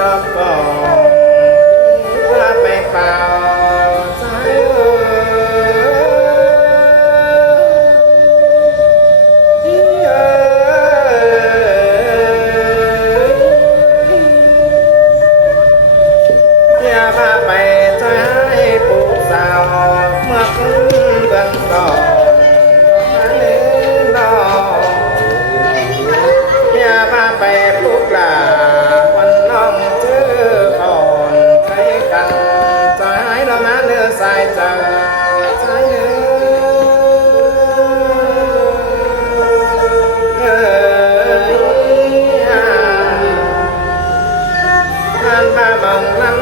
ดอกก่อนพาไปเป่าใจอย่าพาไปใจปลูกสาวเมื่อคืนเบื้องก่อนไปปลูกหลาวันน้องเจอก่อนใครกันใจเรามาเนื้อสายเจอใจเนื้องานมามองนั้น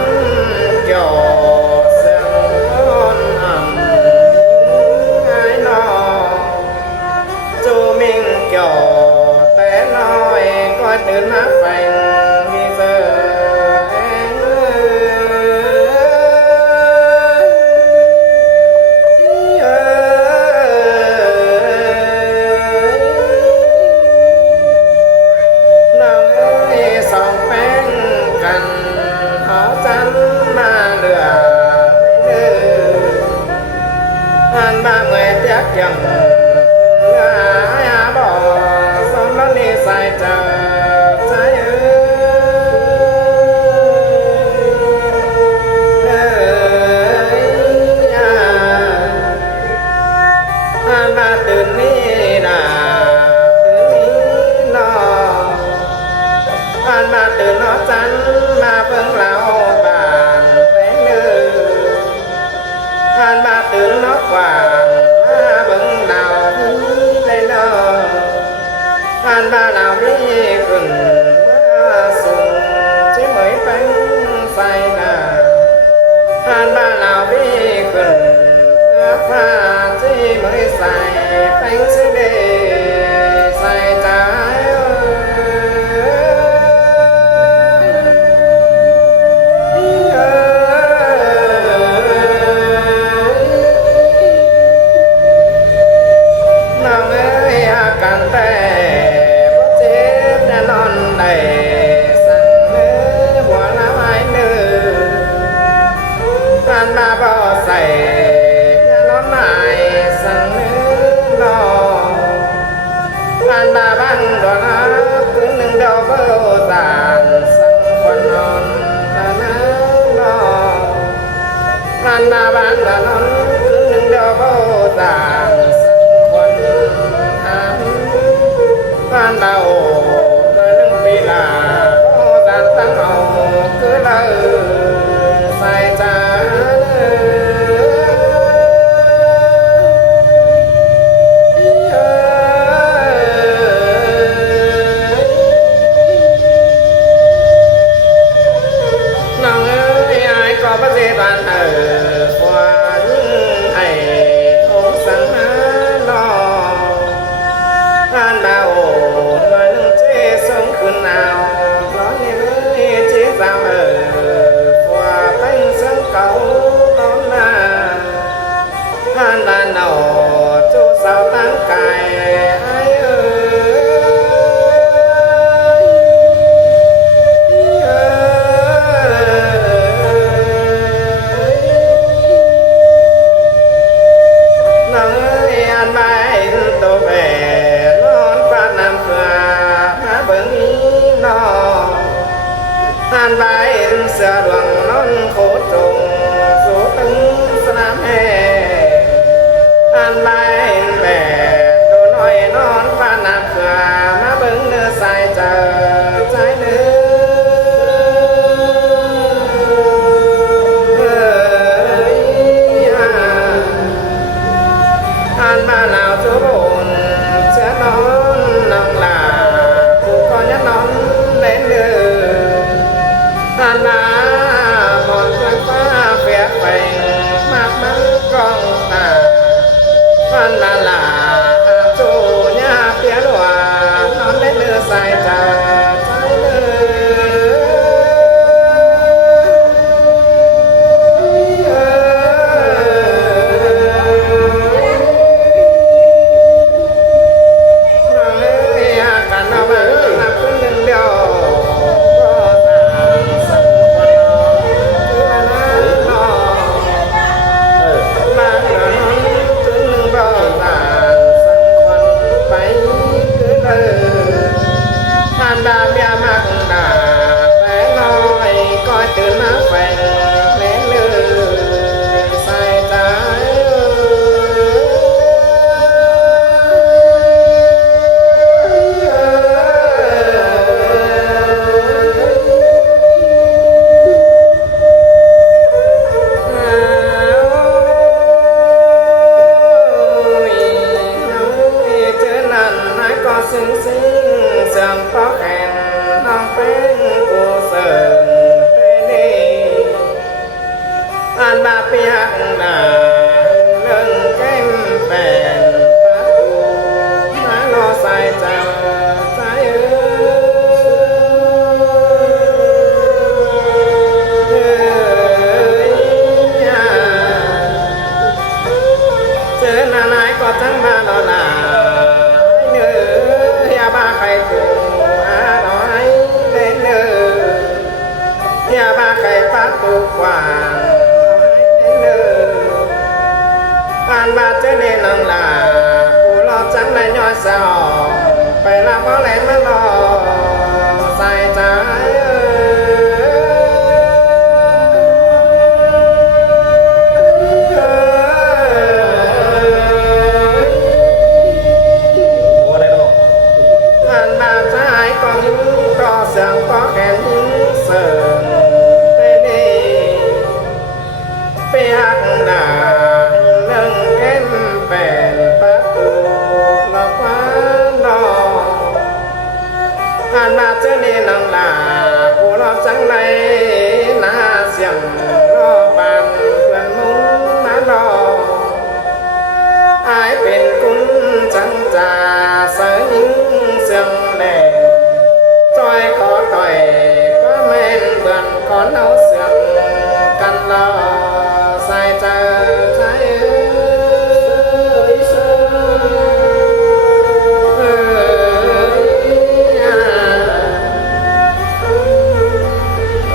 หยอดเสียงคนอ่ำง่ายนอจูมิงหยอดแต่น้อยก็ตื่นมาแฝงมีเสื้อแองน้องเอ้ยสองแป้งกันหอจันมาเหลือไม่เดืออ่านมาเมื่อจักยังใส่ใจใจมาตื่นนี้นะตื่นนี้นอผ่านมาตื่นนอจันมาเพิ่งเล่าบานแป้งเนื้อผ่านมาตื่นนอกกว่ามาเพิ่งเล่าเลยนอผ่านมาเราไม่ขึ้นว่าสูงจะเหมยแป้งใส่หน้าผ่านมาเราไม่ขึ้นผ้าจะเหมยใส่แป้งเสด็จใส่ใจน้องเอ้ยอาการแต่มาบ่ใส่ยาล้อมไม้สั่งเนื้อนอผ่านมาบ้านดอนฮักคืนหนึ่งดอกเบอร์ตานสั่งคนนอนตาหน้านอผ่านมาบ้านดอนฮักคืนหนึ่งดอกเบอร์ตานสั่งคนทำผ่านมาโอ้เบอร์หนึ่งปีลาโอ้ตานตั้งเอาคือเราใส่ใจประเทศบ้านควันไอ้โอ้สังหารอผ่านมาโอ้หน่อยนึงเจ๊สงขึ้นเอาร้อนนี่เลยเจ๊สาวกว่าเป็นสังเก่าตอนหน้าผ่านบ้านนอจูสาวตั้งกายผ่านไปเสือดวงนอนโคตรงสู่ตึงสนามแห่ผ่านไปแม่ตัวน้อยนอนผ่านน้ำเกลือมาเบิ่งเนื้อใส่เจอใจเนื้อผ่านมาหนาวทุบนเชื่อนอนน้องลาผู้คนยันนอนเล่นเดือผ่านมาหมดฟ้าเฟียไปมากมันกองตาผ่าน อย่ามาไก่ปักตุกหวานเอาให้เดินผ่านมาเจอในนังลาผู้รอบจังในย้อยสาวไปลาเพราะแหลมมารอใส่ใจเสียงก็แค่ยิ้มเสริมได้ดีไปหักหน้าเรื่องแก้มเป็นประตูหลอกฟ้านอผ่านมาเจอในนังลาผู้รอบจังในหน้าเสียงรอปันเพื่อนมุนมารออายเป็นกุนจังจ่าเสยยิ้มเสียงแหลจอยขอต่อยก็แม่นเบื่อนขอเอาเสียงกันรอใส่ใจใจ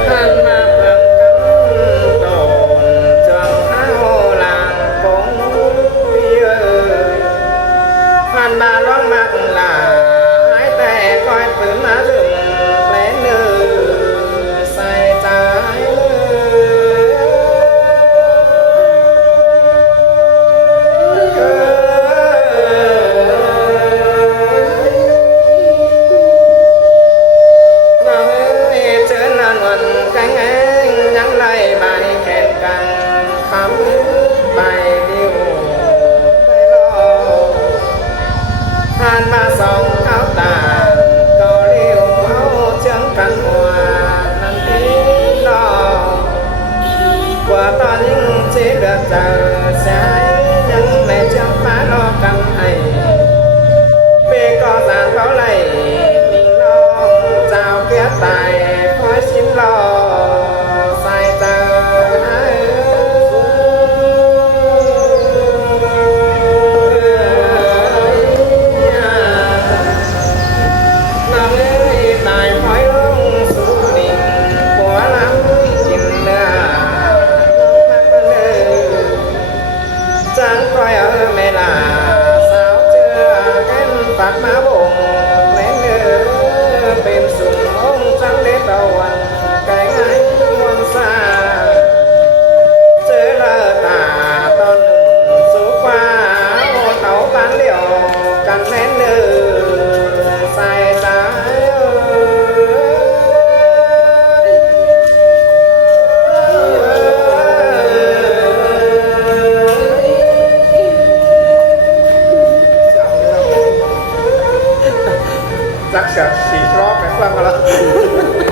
ท่านมาเพิ่งกันโดนจงเอาหลังคงเยอะท่านมาร้องมักลาแต่คอยฝืนมาดึงแผลเนื้อใส่ใจเราเจอนานวันกันเองยังไล่ใบแขนกันคำใบเดียวได้รอผ่านมาสองเท้าตากันหัวนั่นเองนอกว่าตอนยิ่งเสียเดือดเจอสายยังไม่เจ้าฟ้ารอกันให้เบก็สานเขาไล่นิ่งน้องเจ้าเกียตายคอยชิมรอใส่เจอปากมาบงแม่เนื้อเป็นสุ่มองจังเล็ดตะวันไก่ไงวันซาเจอเลอตาตอนหนึ่งสุกว่าเต่าปานเดียวกันแม่เนื้อใส่ใจรักษาสีรอบแบบว่ามาแล้ว